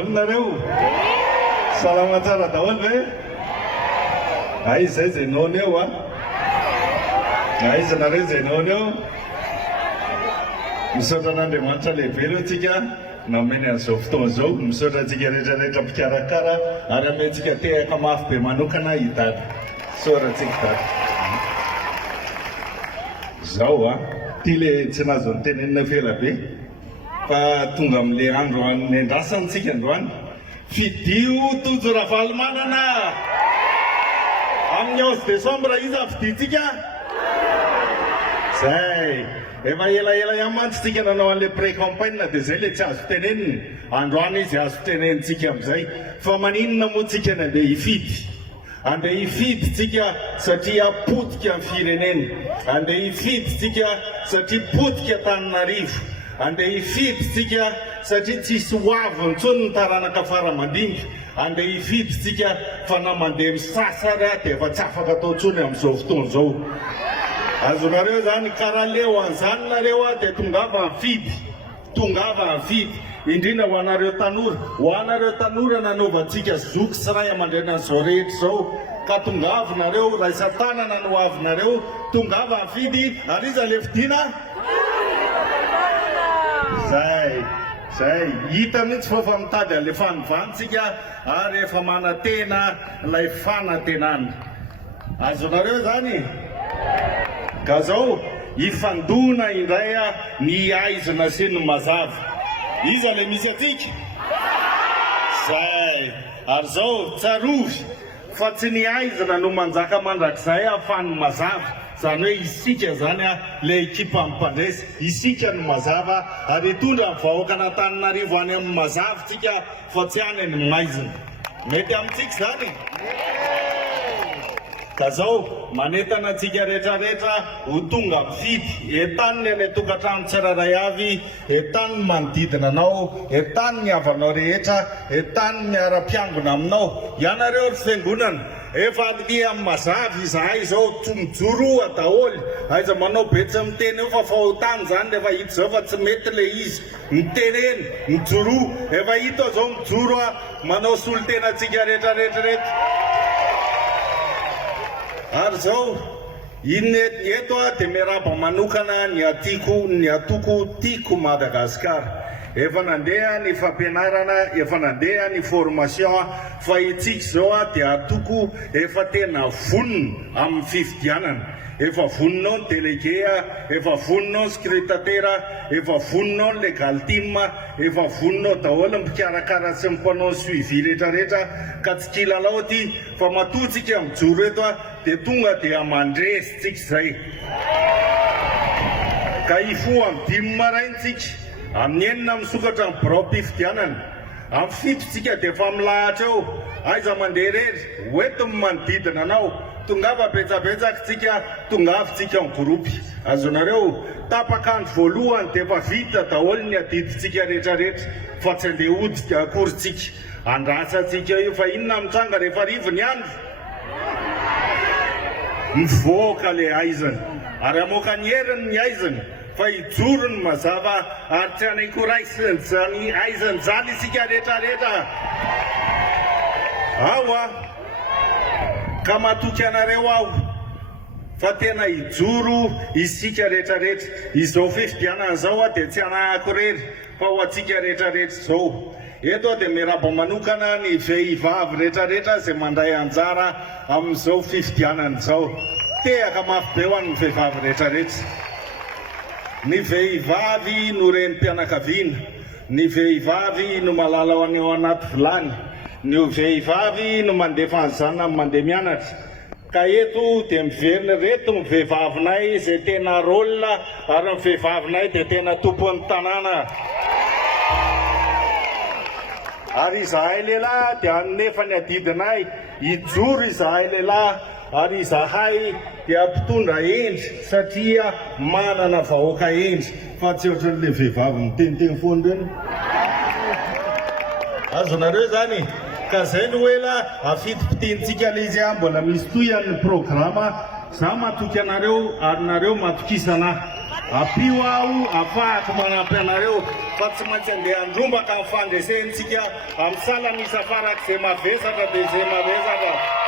nareo salama tsara daholo ve ay izay zay naony eo a aiza nareo zay naony eo misaotra an'Andriamanitra lehibe aloha tsika nameny an'izao fotoana zao misaotra antsika rehetrarehetra mpikarakara ary amentsika tehaka mafy be manokana hitady soratsika tady zao a ty le tsy nazo nytenenina fela be fa tonga am'le andro any andrasantsika androany fidio tojo ravalomanana amin'ny 11 décembre izy afiditsika zay efa elaela iamantsitsika nanao an'le pré-campagne dia zay le tsy azo teneniny androany izy azo tenenitsika am'izay fa maninona moa tsika na andeha hifidy andeha hifidy tsika satria potika amin'ny firenena andeha hifidy tsika satria potika Antananarivo andeha hifidy tsika satria tsisy hoavy intsony ny taranaka faramandimby andeha hifidy tsika fa na mandeha misasara dia efa tsy afaka atao ntsony amin'izao fotoana izao azonareo zany karaha leo an'izany nareo a dia tongava mifidy indrindra ho anareo tanora nanaovantsika zoky sy ray aman-dreny an'izao rehetra izao ka tongava nareo raisan-tanana no avinareo tongava mifidy ary iza le fidina zay hita mihitsy fa fa mitady an'le fanovantsika ary efa manantena ilay fanantenana azonareo zany ka zao ifandona indray a ny aizina sy ny mazava iza le misy atsika zay ary zao tsarovy fa tsy ny aizina no manjaka mandrakizay ahafany mazava zany hoe isika zany a le ekipa mpandresy isika no mazava ary hitondra ny vahoaka an'Antananarivo any amin'ny mazava tsika fa tsy any ny maizina mety amintsika zany ka zao manetana antsika rehetrarehetra ho tonga mifidy etany ny any tokantrano tsirairay avy etany ny manodidina anao etany ny havanao rehetra etany ny ara-piangona aminao ianareo ry fiangonana efa alia amin'ny mazava izahay zao tsy mijoroa daholy aiza manao betsy miteny eo fa fahotany zany rehefa hita zao fa tsy mety le izy miteneny mijoroa efa hita zao mijoro a manao solotena antsika rehetrarehetrarehetra ary zao eto a dia miaraba manokana ny atoko tiako Madagasikara efa nandeha ny fampianarana efa nandeha ny formation fa itsika zao a dia atoko efa tena vonona amin'ny fifidianana efa voninao ny délégué efa voninao ny scrutatera efa voninao ny legal team efa voninao daholo ny mpikarakara sy ny mpanao ny suivi rehetrarehetra ka tsy kilalao ty fa matotsika mijoro eto a dia tonga dia mandresitsika izay ka ifo amin'ny 5 maraintsika amin'ny 9 misokatra ny birao mpifidianana amin'ny 7 tsika dia efa milahatra eo aiza mandeha rery hoentiny manodidina anao tongava betsabetsaka tsika tongavintsika ny groupy azonareo tapakandro voalohany dia efa vita daholo ny adiditsika rehetrarehetra fa tsy andeha hodika akorytsika andrasantsika io fa inona mitranga rehefa rivo ny andro mivoaka le aizana ary amoaka ny heriny ny aizana fa hijoro ny mazava ary tsy anaikoraisiny zany aizany zany isika rehetrarehetra ao a ka matoky anareo aho fa tena hijoro isika rehetrarehetra izao fifidianana zao a dia tsy anakorery fa ho atsika rehetrarehetra zao eto a dia miaraba manokana ny vehivavy rehetrarehetra izay mandray anjara amin'izao fifidianana zao tehaka mafy be ho an'ny vehivavy rehetrarehetra ny vehivavy no renim-pianakaviana ny vehivavy no malala ho any ao anaty vilany ny vehivavy no mandefa ny zanany mandeha mianatra ka eto dia miverina reto ny vehivavinay izay tena rôle ary ny vehivavinay dia tena tompon'ny tanàna ary izahay lehilahy dia anefa ny adidinay hijoro izahay lehilahy ary izahay dia mpitondra endry satria manana vahoaka endry fa tsy ohatran'le vehivavy miteniteny foana reny azonareo zany ka zay no hoe la afidi-pitentsika le izy a mbola misy toy an'ny programa za matoky anareo ary nareo matokisana apio aho afahako manampy anareo fa tsy maintsy andeha andrombaka ny fandresentsika amin'ny salanisa farak'izay mavesatra dia izay mavesatra